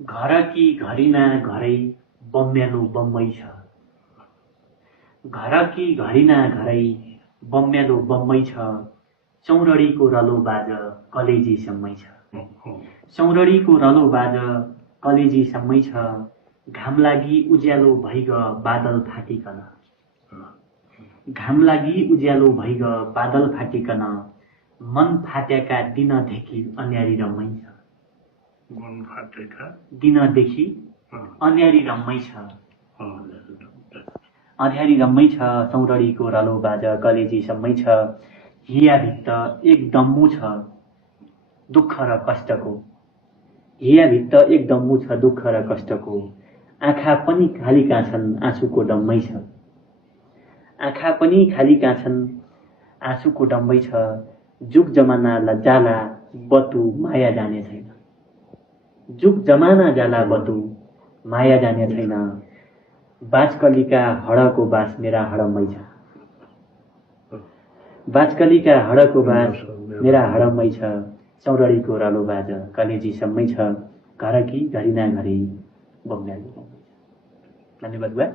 घरकी घरिना घरै बम्म्यालो बम्मै छ। घरकी घरिना घरै बम्म्यालो बम्मै छ। चौरडीको रलो बाज कलेजी सम्मै छ। चौरडीको रलो बाज कलेजी सम्मै छ। घाम लागि उज्यालो भइग बादल फाटिकन। घाम लागि उज्यालो भइग बादल फाटिकन। मन फाट्याका दिनदेखि अन्यारी रम्मै छ। मन फाटेका दिनदेखि अन्यारी रम्मै छ। अँध्यारी रम्मै छ। चौरडीको रलो बाज कलेजी सम्मै छ। हियाभित्र एक दम्मु छ दुःख र कष्टको। हियाभित्र एक दम्मु छ दुःख र कष्टको। आँखा पनि खालीका छन् आँसुको डम्मै छ। आँखा पनि खालीका छन् आँसुको डम्बै छ। जुग जमाना जाला बतु माया जाने छैन। जुग जमाना जाला बतु माया जाने छैन। बाँचकलीका हडको बास मेरा हडम्मै छ। बाँचकलीका हडको बास मेरा हडम्मै छ। चौरडीको रलो बाज कलेजी सम्मै छ। घरकी घरिना घरी बम्म्यालो बम्मै छ। धन्यवाद बुवा।